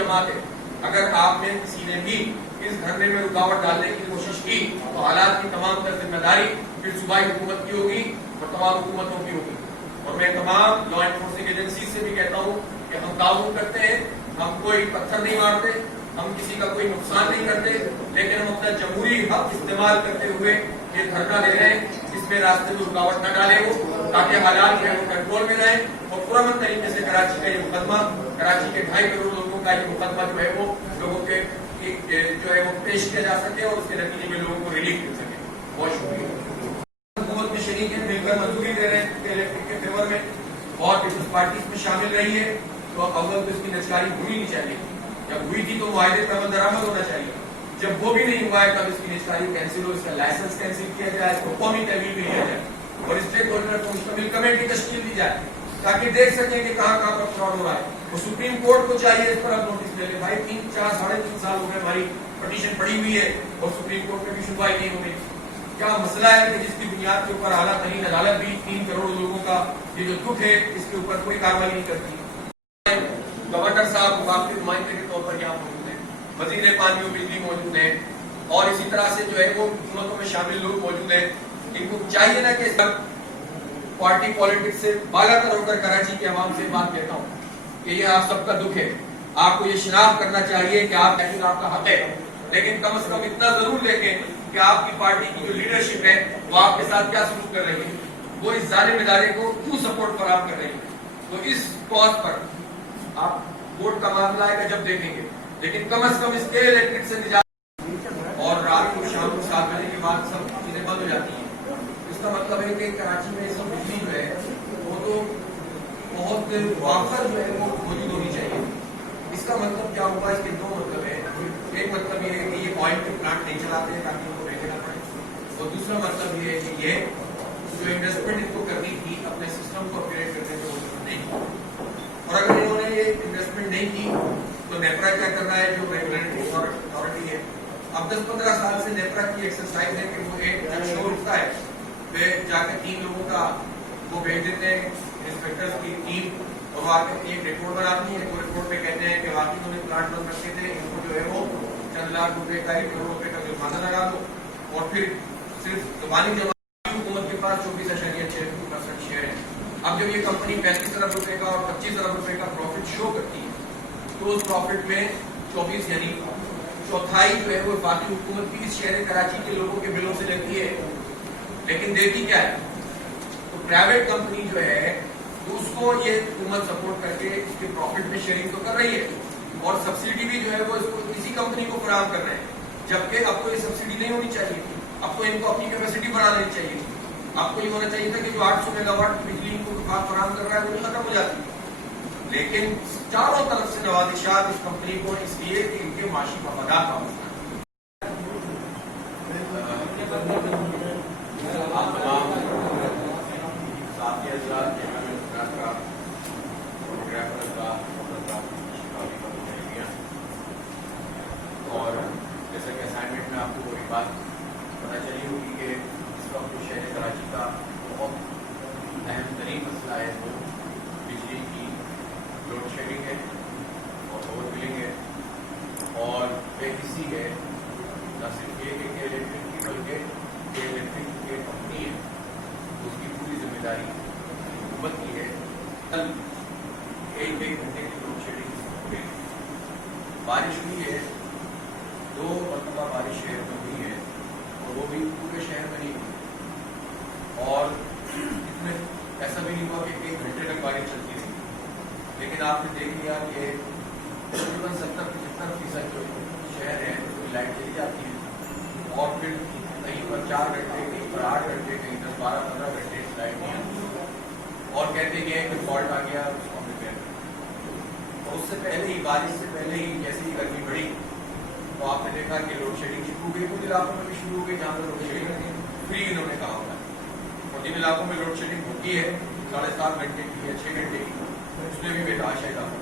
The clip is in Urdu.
جماعت ہے، اگر آپ نے کسی نے بھی اس دھرنے میں رکاوٹ ڈالنے کی کوشش کی تو حالات کی تمام تر ذمہ داری پھر صوبائی حکومت کی ہوگی اور تمام حکومتوں کی ہوگی۔ اور میں تمام لا انفورسنگ ایجنسی سے بھی کہتا ہوں کہ ہم تعاون کرتے ہیں، ہم کوئی پتھر نہیں مارتے، ہم کسی کا کوئی نقصان نہیں کرتے، لیکن ہم اپنا جمہوری حق استعمال کرتے ہوئے یہ دھرنا دے رہے ہیں، اس میں راستے میں رکاوٹ نہ ڈالے وہ، تاکہ حالات جو ہے وہ کنٹرول میں رہیں اور پرامن طریقے سے کراچی کا یہ مقدمہ، کراچی کے 2.5 کروڑ لوگوں کا یہ مقدمہ جو ہے وہ لوگوں کے جو ہے وہ پیش کیا جا سکے اور اس کے نتیجے میں لوگوں کو ریلیف مل سکے۔ بہت شکریہ۔ حکومت میں شریک ہے، مل کر منظوری دے رہے ہیں الیکٹرک کے فیور میں، اور پیپلز پارٹی اس میں شامل رہی ہے، تو اول تو اس کی نجکاری ہونی نہیں چاہیے، جب ہوئی تھی تو معاہدے پر عمل درآمد ہونا چاہیے، جب وہ بھی نہیں ہوا ہے تب اس کی نجکاری کینسل ہو، اس کا لائسنس کینسل کیا جائے، اس کو قومی تحویل میں لیا جائے اور اسٹیک ہولڈر کو مشتمل کمیٹی تشکیل دی جائے تاکہ دیکھ سکیں کہ کہاں کہاں پر فراڈ ہو رہا ہے۔ وہ سپریم کورٹ کو چاہیے اس پر اب نوٹس لے لے، بھائی 3، 4، 3.5 سال ہو گئے ہماری پٹیشن پڑی ہوئی ہے اور سپریم کورٹ میں بھی سنوائی نہیں ہو رہی۔ کیا مسئلہ ہے کہ جس کی بنیاد کے اوپر اعلیٰ ترین عدالت بھی 3 کروڑ لوگوں کا یہ جو دکھ ہے اس کے اوپر کوئی کارروائی نہیں کرتی۔ گورنر صاحب وفاقی نمائندے کے طور پر یہاں موجود ہیں، وزیر پانی و بجلی موجود ہیں، اور اسی طرح سے جو ہے وہ حکومتوں میں شامل لوگ موجود ہیں۔ ان کو چاہیے نا کہ پارٹی پالیٹکس سے بالا تر ہو کر کراچی کے عوام سے بات کہتا ہوں کہ یہ آپ سب کا دکھ ہے، آپ کو یہ شناخت کرنا چاہیے کہ آپ کا حق ہے، لیکن کم از کم اتنا ضرور دیکھیں کہ آپ کی پارٹی کی جو لیڈرشپ ہے وہ آپ کے ساتھ کیا سلوک کر رہی ہے، وہ اس ظالم ادارے کو کیوں سپورٹ فراہم کر رہی ہے۔ تو اس کاز پر آپ ووٹ کا معاملہ آئے گا جب دیکھیں گے، لیکن کم از کم اس کے الیکٹرک سے نجات، اور رات کو شام کو 7 بجے کے بعد سب چیزیں بند ہو جاتی ہیں۔ اس کا مطلب ہے کہ کراچی میں سب بجلی جو ہے وہ تو بہت واخر جو ہے وہ موجود ہونی چاہیے۔ اس کا مطلب کیا ہوا، اس کے 2 مطلب ہے۔ ایک مطلب یہ ہے کہ یہ آئل کے پلانٹ نہیں چلاتے ہیں تاکہ ان کو بیچنا پڑے، اور دوسرا مطلب یہ ہے کہ یہ جو انویسٹمنٹ ان کو کرنی تھی اپنے سسٹم کو اپگریڈ کرنے میں وہ نہیں کی، اور اگر انہوں نے یہ انویسٹمنٹ نہیں کی تو نیپرا کیا کر رہا ہے جو ریگولیٹری اتھارٹی ہے۔ اب 10-15 سال سے نیپرا کی ایکسرسائز ہے کہ وہ ایک شو رکھتا ہے پہ جا کے 3 لوگوں کا وہ بھیج دیتے ہیں انسپیکٹرز کی ٹیم، اور وہ آ کے ایک رپورٹ بناتی ہے، وہ رپورٹ میں کہتے ہیں کہ واقعی انہوں نے پلانٹ بند رکھے تھے، ان کو جو ہے وہ چند لاکھ روپے کا 1 کروڑ روپے کا جرمانہ لگا دو، اور پھر صرف زبانی جماعت حکومت کے پاس 24.6% شیئر ہے۔ اب جب یہ کمپنی 35 ارب روپے کا اور 25 ارب روپے کا پروفٹ شو کرتی ہے تو اس پروفٹ میں 24 یعنی چوتھائی جو ہے وہ باقی حکومت کی اس شہر کراچی کے لوگوں کے بلوں سے لگتی ہے، لیکن دیتی کیا ہے؟ تو پرائیویٹ کمپنی جو ہے تو اس کو یہ حکومت سپورٹ کر کے اس کے پروفٹ میں شیئرنگ تو کر رہی ہے، اور سبسڈی بھی جو ہے وہ اس کو اسی کمپنی کو فراہم کر رہے ہیں، جبکہ اب تو یہ سبسڈی نہیں ہونی چاہیے تھی، اب تو ان کو اپنی کیپیسٹی بڑھا لینی چاہیے تھی۔ اب کو یہ ہونا چاہیے تھا کہ جو 800 میگا واٹ بجلی ان کو وفاق فراہم کر رہا ہے وہ ختم ہو جاتی ہے، لیکن چاروں طرف سے نوازشات اس کمپنی کو اس لیے کہ ان کے معاشی مفادات کا مسئلہ ہے۔ اور جیسا کہ اسائنمنٹ میں آپ کو وہی بات پتہ چلی ہوگی کہ اس وقت شہر کراچی کا بہت اہم ترین مسئلہ ہے وہ بجلی کی لوڈ شیڈنگ ہے اور اوور بلنگ ہے اور بے حصی ہے، نہ صرف یہ کہ الیکٹرک کی بلکہ یہ الیکٹرک کی کمپنی ہے اس کی پوری ذمہ داری حکومت کی ہے۔ کل 1 گھنٹے کی لوڈ شیڈنگ ہو گئی، بارش ہوئی ہے، 2 مرتبہ بارش شہر میں ہوئی ہے اور وہ بھی پورے شہر میں نہیں ہوئی، اور اس میں ایسا بھی نہیں ہوا کہ 1 گھنٹے تک بارش چلتی رہی، لیکن آپ نے دیکھ لیا کہ تقریباً 70-75% جو شہر ہے اس کی لائٹ چلی جاتی ہے، اور پھر کہیں پر 4 گھنٹے، کہیں پر 8 گھنٹے، کہیں 10-12-15 گھنٹے لائٹ نہیں آتی، اور کہتے ہیں کہ فالٹ آ گیا اس کو ہم ریپیئر کریں۔ اور اس سے پہلے ہی، بارش سے پہلے ہی جیسے ہی گرمی بڑھی تو آپ نے دیکھا کہ لوڈ شیڈنگ شروع ہو گئی، کچھ علاقوں میں بھی شروع ہو گئی جہاں پر لوڈ شیڈنگ فری انہوں نے کہا ہوتا ہے، اور جن علاقوں میں لوڈ شیڈنگ ہوتی ہے 7.5 گھنٹے کی یا 6 گھنٹے کی اس میں بھی بے تحاشا اضافہ